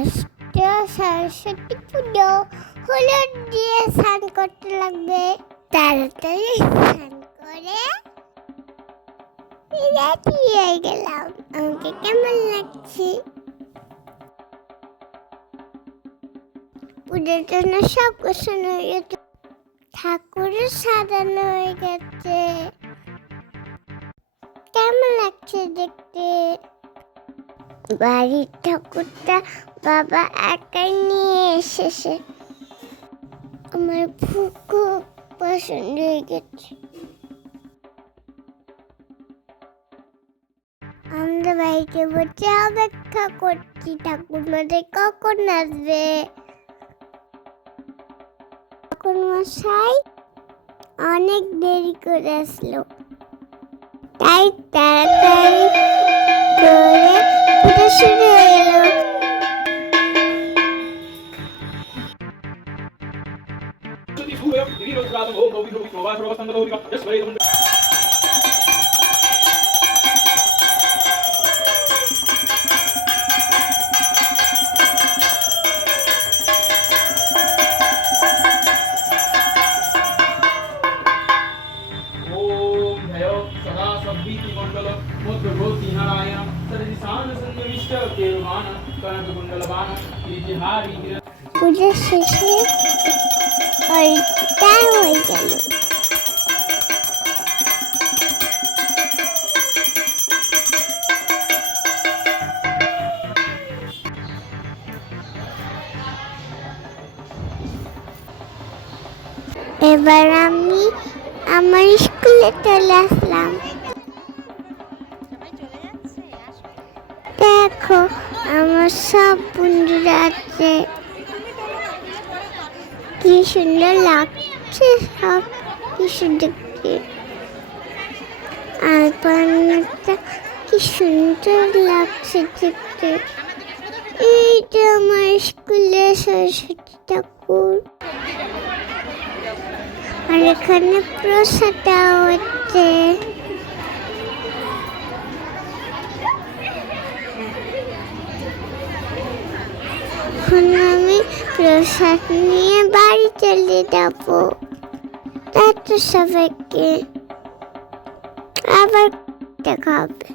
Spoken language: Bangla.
আজকে সরস্বতী পুজো, হলুদ দিয়ে স্নান করতে লাগবে। তাড়াতাড়ি স্নান করে রেডি হয়ে গেলাম। আমাকে কেমন লাগছে? পুজোর জন্য সব গোছানো হয়ে গেছে, ঠাকুরও সাজানো হয়ে গেছে। কেমন লাগছে দেখতে? বাড়ির ঠাকুরটা বাবা একাই নিয়ে এসেছে। আমার খুব পছন্দ হয়ে গেছে। আমরা বাড়িতে বসে অপেক্ষা করছি ঠাকুর মশাই কখন আসবে। ঠাকুর মশাই অনেক দেরি করে আসলো, তাই তাড়াতাড়ি করে পুজো শুরু হয়ে গেল। পুজো শেষে অর্ধেকটা হয়ে গেল। এবার আমি আমার স্কুলে চলে আসলাম। দেখো আমার সব বন্ধুরা আছে, কি সুন্দর লাগছে সব কিছু দেখতে। আর বানাটা কি সুন্দর লাগছে দেখতে। এইটা আমার স্কুলে সরস্বতী ঠাকুর, আর এখানে প্রসাদ দেওয়া হচ্ছে। এখন আমি প্রসাদ নিয়ে বাড়ি চলে যাবো। তাতে সবাইকে আবার দেখা হবে।